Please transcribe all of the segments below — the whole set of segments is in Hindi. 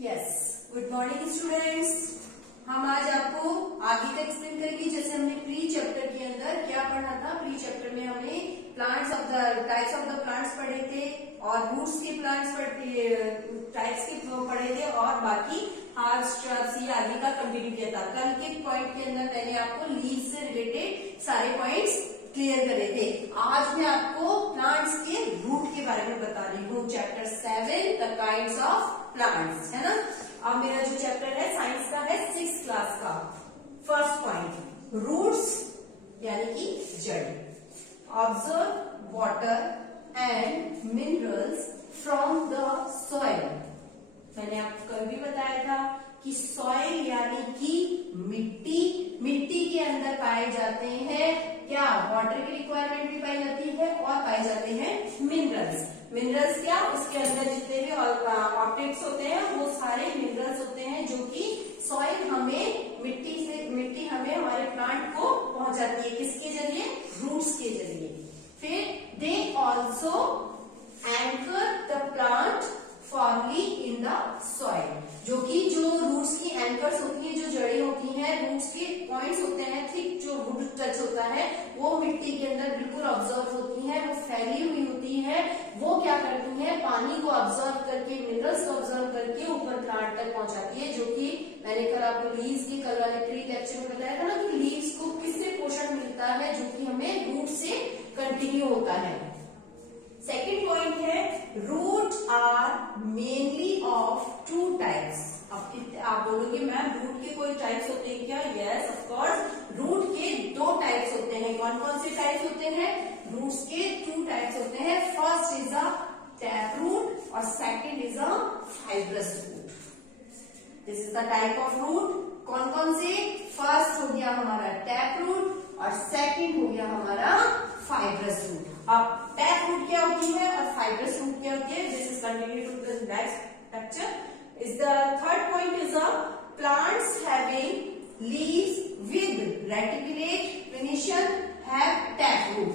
Yes, good morning students. हम आज आपको आगे का एक्सप्लेन करेंगे। जैसे हमने प्री चैप्टर के अंदर क्या पढ़ा था, प्री चैप्टर में हमने plants of the types of the plants पढ़े थे और रूट्स के प्लांट्स टाइप्स के पढ़े थे और बाकी हार्ब्स, श्रब्स ये आगे का कंटिन्यू किया था। कल के पॉइंट के अंदर मैंने आपको लीव्स से रिलेटेड सारे पॉइंट्स क्लियर करे थे। आज मैं आपको प्लांट्स के रूट के बारे में बता रही हूँ। Chapter 7 the kinds of plants, है ना। अब मेरा जो चैप्टर है साइंस का है 6th क्लास का। फर्स्ट पॉइंट, रूट्स यानी कि जड़। Observe water and minerals from the soil. मैंने आपको कल भी बताया था कि सॉइल यानी कि मिट्टी के अंदर पाए जाते हैं क्या, वाटर की रिक्वायरमेंट भी पाई जाती है और पाए जाते हैं मिनरल्स। मिनरल्स क्या, उसके अंदर जितने भी ऑब्जेक्ट्स होते हैं वो सारे मिनरल्स होते हैं जो कि सॉइल हमें मिट्टी हमें हमारे प्लांट को पहुंचाती है। किसके जरिए? रूट्स के जरिए। फिर they also anchor the plant formally in the soil, जो कि जो रूट्स की एंकर्स होती है, जो जड़ें होती हैं, रूट्स के पॉइंट्स होते हैं, थिक जो रूट टच होता है वो मिट्टी के अंदर बिल्कुल ऑब्जर्व होती है, वो फैली हुई होती है। वो क्या करती है, पानी को ऑब्जर्व करके, मिनरल्स को ऑब्जर्व करके ऊपर प्लांट तक पहुंचाती है। जो कि मैंने कल आपको लीव्स के कल वाले प्री लेक्चर में बताया था ना कि लीव्स को किससे पोषण मिलता है, जो कि हमें रूट से कंटिन्यू होता है। सेकेंड पॉइंट है root are mainly of 2 types. अब आप बोलोगे मैम रूट के कोई टाइप्स होते हैं क्या? यस ऑफ कोर्स, रूट के 2 टाइप्स होते हैं। कौन कौन से टाइप्स होते हैं? रूट्स के 2 टाइप्स होते हैं। First is a tap root और second is a fibrous root. This is the type of root. कौन कौन से? फर्स्ट हो गया हमारा टैप रूट और सेकेंड हो गया हमारा फाइब्रस रूट। अब टैप रूट क्या होती है और फाइब्रस रूट क्या होती है? This is continue to the next lecture. Is the third point is a plants having leaves with reticulate venation have taproot.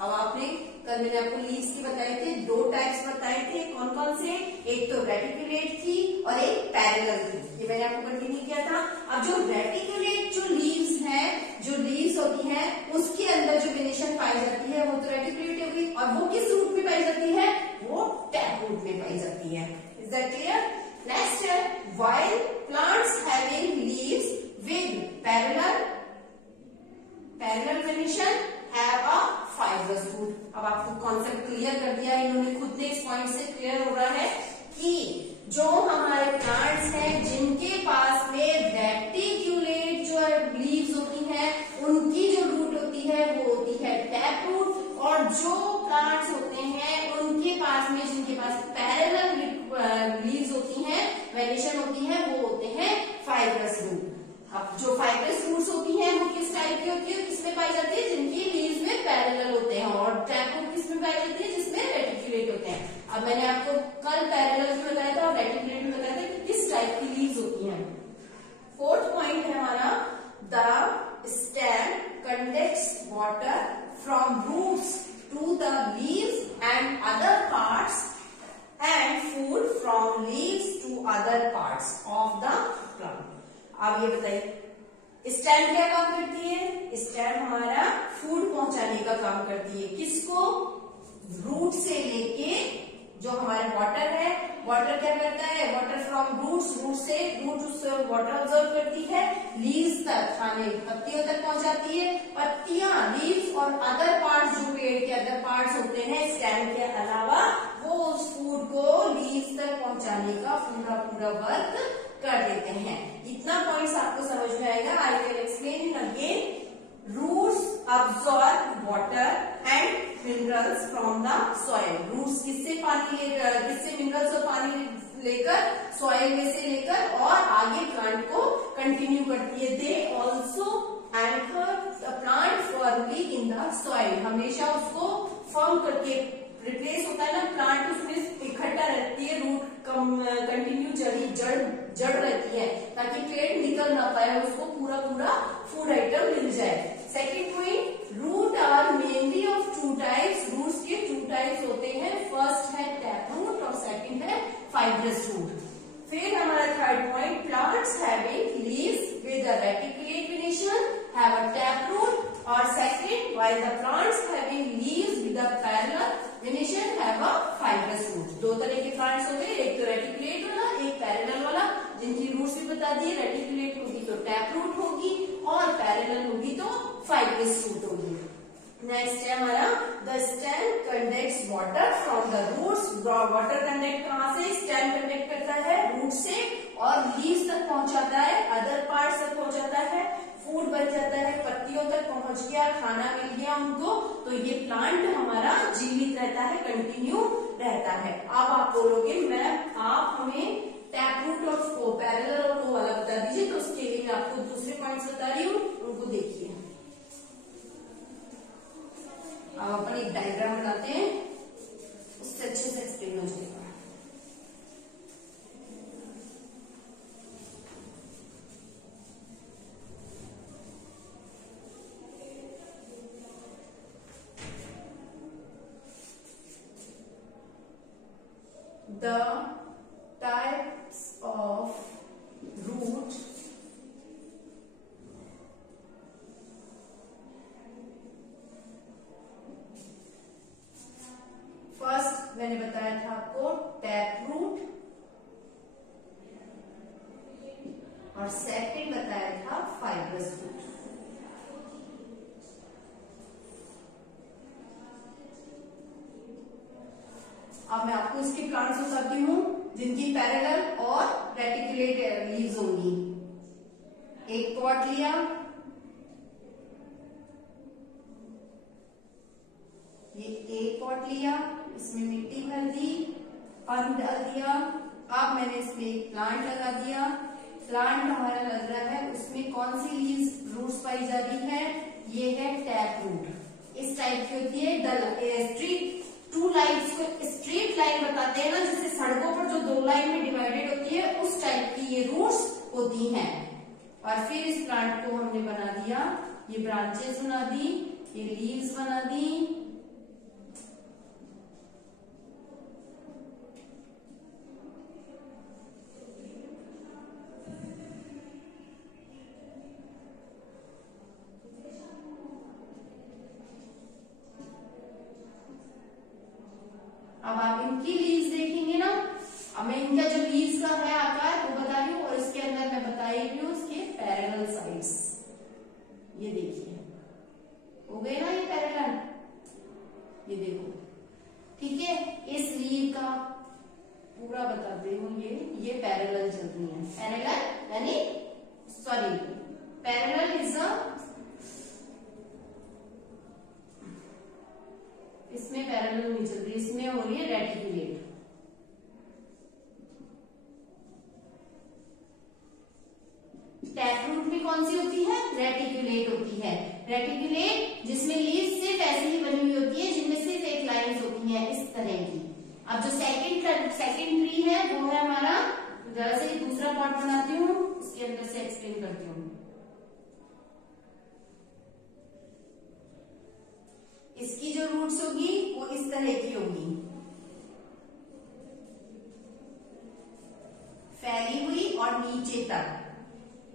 अब आपने कल मैंने आपको लीव्स की बताए थे, 2 टाइप्स बताए थे। कौन कौन से? एक तो रेटिकुलेट थी और एक पैरेलल थी। ये मैंने आपको कंटिन्यू किया था। अब जो रेटिकुलेट जो लीव्स हैं, जो लीव्स होती हैं, उसके अंदर जो वेनेशन पाई जाती है वो तो रेटिकुलेट होगी और वो किस रूट में पाई जाती है? वो टैप रूट में पाई जाती है। Is that clear? Next है while plants having leaves with parallel venation have a fibrous root. अब आपको कॉन्सेप्ट क्लियर कर दिया इन्होंने खुद ने। इस पॉइंट से क्लियर हो रहा है कि जो हमारे प्लांट्स हैं जिनके पास में रेटिकुलेट जो लीव्स होती हैं उनकी जो रूट होती है वो होती है टैप रूट, और जो प्लांट्स होते हैं उनके पास में जिनके पास पैरेलल लीव्स होती हैं, वेनेशन होती है, वो होते हैं फाइब्रस रूट। अब जो फाइब्रस रूट्स होती हैं वो किस टाइप की होती है, किसमें पाई जाती है? जिनकी लीव्स में पैरेलल होते हैं। और टैप रूट किसमें पाई जाती है? जिसमें रेटिकुलेट होते हैं। अब मैंने आपको कल पैरेलल में बताया था और रेटिकुलेट में बताया था कि किस टाइप की लीव्स होती हैं। फोर्थ पॉइंट है हमारा the stem conducts water from roots to the leaves and other parts and food from leaves to other parts of the plant. अब ये बताइए स्टेम क्या काम करती है? स्टेम हमारा फूड पहुंचाने का काम करती है। किसको? रूट से लेके जो हमारे वाटर है, वाटर क्या करता है? वाटर फ्रॉम रूट्स, रूट उससे वाटर ऑब्जर्व करती है, लीव्स तक खाने पत्तियों तक पहुंचाती है। पत्तियां, लीव्स और अदर पार्ट्स जो पेड़ के अदर पार्ट्स होते हैं स्टेम के अलावा, वो उस फूड को लीव्स तक पहुंचाने का पूरा वर्क कर देते हैं। इतना पॉइंट्स आपको समझ में आएगा। I can explain in again. Roots absorb water and minerals from the soil. Roots किससे मिनरल्स और पानी लेकर, सॉइल में से लेकर और आगे प्लांट को कंटिन्यू करती है। They also anchor the plant firmly in the soil. हमेशा उसको फर्म करके रिप्लेस होता है ना, प्लांट उसमें इकट्ठा रहती है, रूट कंटिन्यू जड़ रहती है ताकि पेड़ निकल ना पाए, उसको पूरा फूड आइटम मिल जाए। Second point, root are mainly of 2 types. Roots के 2 टाइप्स होते हैं। फर्स्ट है टैप रूट और सेकेंड है फाइब्रस रूट। फिर हमारा third point, plants having leaves with a reticulate venation have a tap root, और second, while the plants having leaves with a parallel venation have a fibrous root. दो तरह के प्लांट्स होते हैं, एक तो रेटिकुलेट वाला, एक पैरेलल वाला, जिनकी रूट्स भी बता दिए, रेटिकुलेट होगी तो टैप रूट होगी और पैरेलल होगी तो फाइब्रस रूट होगी। नेक्स्ट है हमारा, the stem conducts water from the roots. Water conduct कहाँ से? स्टेम कंडक्ट करता है रूट से और लीव्स तक पहुंचाता है, अदर पार्ट्स तक पहुंचाता है, फूड बन जाता है, पत्तियों तक पहुंच गया, खाना मिल गया उनको, तो ये प्लांट हमारा जीवित रहता है, कंटिन्यू रहता है। अब आप बोलोगे मैम आप हमें टैप रूट और पैरेलल और वो वाला बता दीजिए, तो उसके लिए मैं आपको दूसरे पॉइंट्स बता रही हूँ, उनको देखिए। अब अपन एक डायग्राम बनाते हैं, उससे अच्छे से एक्सप्लेन हो जाएगा। The types of root first मैंने बताया था आपको टैप रूट, और सेकंड बताया था फाइब्रस रूट। अब मैं आपको इसके प्लांट्स बताती हूँ जिनकी पैरेलल और रेटिकुलेट लीव्स होंगी। एक पॉट लिया, ये एक पॉट लिया, इसमें मिट्टी भर दी, पानी डाल दिया, अब मैंने इसमें एक प्लांट लगा दिया। प्लांट हमारा लग रहा है, उसमें कौन सी लीव्स रूट्स पाई जा रही है? ये है टैप रूट। इस टाइप की होती है। स्ट्रीट टू लाइन्स को स्ट्रेट लाइन बताते हैं ना, जैसे सड़कों पर जो दो लाइन में डिवाइडेड होती है, उस टाइप की ये रूट्स होती हैं। और फिर इस प्लांट को हमने बना दिया, ये ब्रांचेस बना दी, ये लीव्स बना दी, अब आप इनकी लीव्स देखेंगे ना। अब मैं इनका जो लीव्स का है आकार वो बता रही हूँ, और इसके अंदर मैं बताई भी हूँ इसके पैरेलल साइड्स। ये देखिए हो गए ना ये पैरेलल, ये देखो, ठीक है। इस लीव का पूरा बताती हूँ, ये पैरेलल चल रही है। पैरेलल यानी सॉरी, पैरेलल इज अ, इसमें पैरेलल नहीं चल रही, इसमें हो रही है रेटिकुलेट। टैप रूट में कौन सी होती है? रेटिकुलेट होती है। रेटिकुलेट जिसमें लीव्स सिर्फ ऐसी ही बनी हुई होती है, जिनमें सिर्फ एक लाइन्स होती हैं इस तरह की। अब जो सेकंड ट्री है वो है हमारा, जरा से दूसरा पार्ट बनाती हूँ, उसके अंदर से एक्सप्लेन करती हूँ। इसकी जो रूट्स होगी वो इस तरह की होगी, फैली हुई और नीचे तक,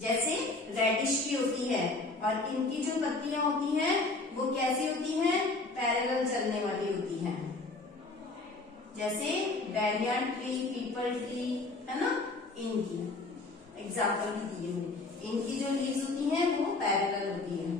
जैसे रेडिश की होती है। और इनकी जो पत्तियां होती हैं वो कैसी होती हैं? पैरेलल चलने वाली होती हैं, जैसे बैनियन ट्री, पीपल ट्री, है ना। इनकी एग्जाम्पल भी दिए हुए, इनकी जो लीव्स होती हैं वो पैरेलल होती है।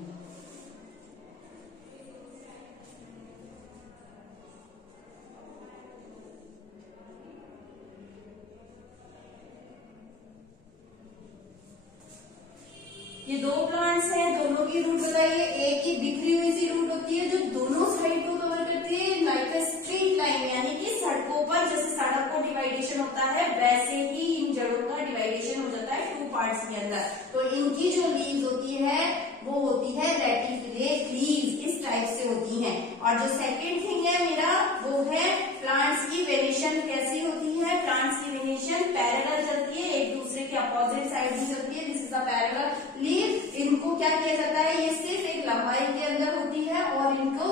ये दो प्लांट्स हैं, दोनों की रूट बताइए। एक ही बिखरी हुई सी रूट होती है जो दोनों साइड को कवर करती है, लाइक अ स्ट्रेट लाइन, यानी कि सड़कों पर जैसे सड़क को डिवाइडेशन होता है वैसे ही इन जड़ों का डिवाइडेशन हो जाता है टू पार्ट्स के अंदर। तो इनकी जो लीव्स होती है वो होती है रेटिकुलेट लीव्स, इस टाइप से होती हैं। और जो सेकेंड थिंग है मेरा वो है प्लांट्स की वेरिएशन कैसी होती है? प्लांट्स की वेरिएशन पैरेलल चलती है, एक दूसरे के अपोजिट साइड ही चलती है, this is a parallel leave. इनको क्या किया जाता है? ये सिर्फ एक लंबाई के अंदर होती है और इनको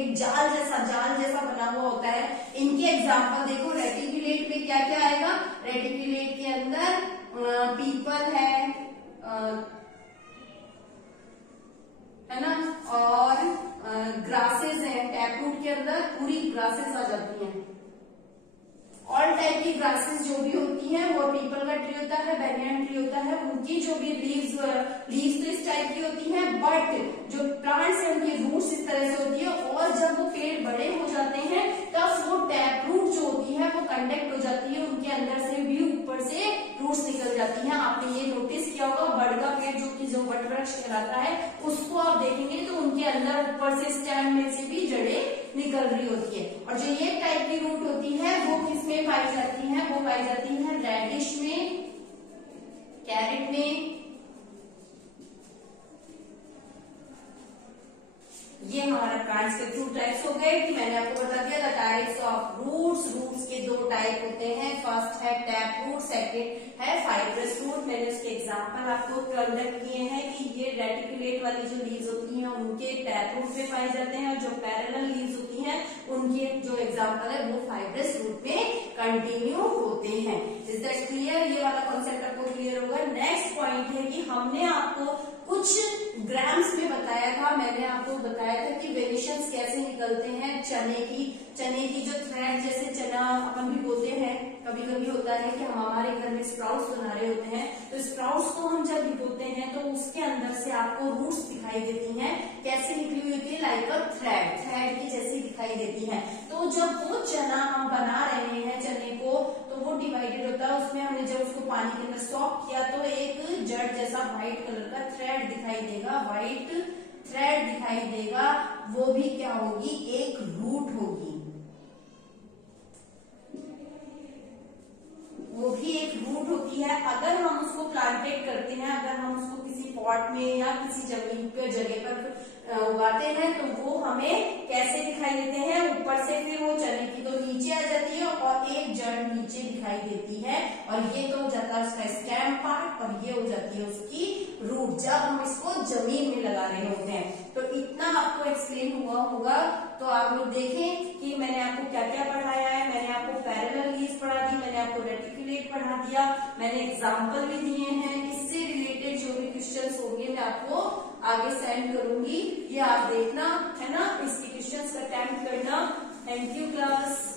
एक जाल जैसा बना हुआ होता है। इनके एग्जाम्पल देखो, रेटिकुलेट में क्या क्या आएगा? रेटिकुलेट के अंदर पीपल है ना, और ग्रासेस है। टैपरूट के अंदर पूरी ग्रासेस आ जाती हैं। ऑल टाइप की ग्रासेस जो भी होती हैं वो पीपल का ट्री होता है, बैनियन ट्री होता है, उनकी जो भी लीव्स तो इस टाइप की होती हैं, बट जो प्लांट्स हैं उनकी रूट्स इस तरह से होती है। और जब वो पेड़ बड़े हो जाते हैं तब वो टैप रूट जो होती है वो कंडक्ट हो जाती है, उनके अंदर से भी ऊपर से रूट्स निकल जाती हैं। आपने ये नोटिस किया होगा, बड़ का पेड़ जो वट वृक्ष कहलाता है उसको आप देखेंगे तो उनके अंदर ऊपर से स्टेम में से भी जड़ें निकल रही होती है। और जो ये टाइप की रूट होती है वो किसमें पाई जाती है? वो पाई जाती है रेडिश में, कैरेट में। ये हमारा प्लांट्स के 2 टाइप्स हो गए कि मैंने आपको बता दिया the types of roots. Roots के 2 टाइप होते हैं, फर्स्ट है टैप रूट, सेकंड है फाइब्रस रूट। मैंने उसके एग्जांपल आपको कंडक्ट किए हैं कि ये रेटिकुलेट वाली जो लीव्स होती हैं उनके टैप रूट में पाए जाते हैं, और जो पैरेलल लीव्स होती हैं उनके जो एग्जाम्पल है वो फाइब्रस रूट में कंटिन्यू होते हैं। Is that clear? ये वाला कॉन्सेप्ट आपको क्लियर होगा। नेक्स्ट पॉइंट है कि हमने आपको कुछ ग्राम्स में बताया था, मैंने आपको बताया था कि वेरिएशंस कैसे निकलते हैं चने की जो थ्रेड, जैसे चना अपन भी बोलते हैं, कभी कभी होता है कि हम हमारे घर में स्प्राउट्स बना रहे होते हैं, तो स्प्राउट्स को हम जब भिगोते हैं तो उसके अंदर से आपको रूट्स दिखाई देती हैं, कैसे निकली हुई होती है, लाइक अ थ्रेड की जैसी दिखाई देती है। तो जब वो चना हम बना रहे हैं चने को, तो वो डिवाइडेड होता है, उसमें हमने जब उसको पानी के अंदर सॉक किया तो एक जड़ जैसा व्हाइट कलर का थ्रेड दिखाई देगा, व्हाइट थ्रेड दिखाई देगा, वो भी क्या होगी? एक रूट होगी, वो भी एक रूट होती है। अगर हम उसको प्लांटेड करते हैं, अगर हम उसको किसी पॉट में या किसी जमीन पे जगह पर उगाते हैं तो वो हमें कैसे दिखाई देते हैं? ऊपर से फिर वो चने की तो नीचे आ जाती है और एक जड़ नीचे दिखाई देती है, और ये तो हो जाता है उसका स्टेम पार्ट, और ये हो जाती है उसकी रूट जब हम इसको जमीन में लगा रहे होते हैं। तो इतना आपको एक्सप्लेन हुआ होगा। तो आप लोग देखें कि मैंने आपको क्या क्या पढ़ाया है। मैंने आपको पैरेलल लीव्स पढ़ा दी, मैंने आपको रेटिकुलेट पढ़ा दिया, मैंने एग्जाम्पल भी दिए हैं। इससे रिलेटेड जो भी क्वेश्चंस होंगे मैं आपको आगे सेंड करूंगी, ये आप देखना है ना, इसके क्वेश्चंस का अटेम्प्ट करना। Thank you class.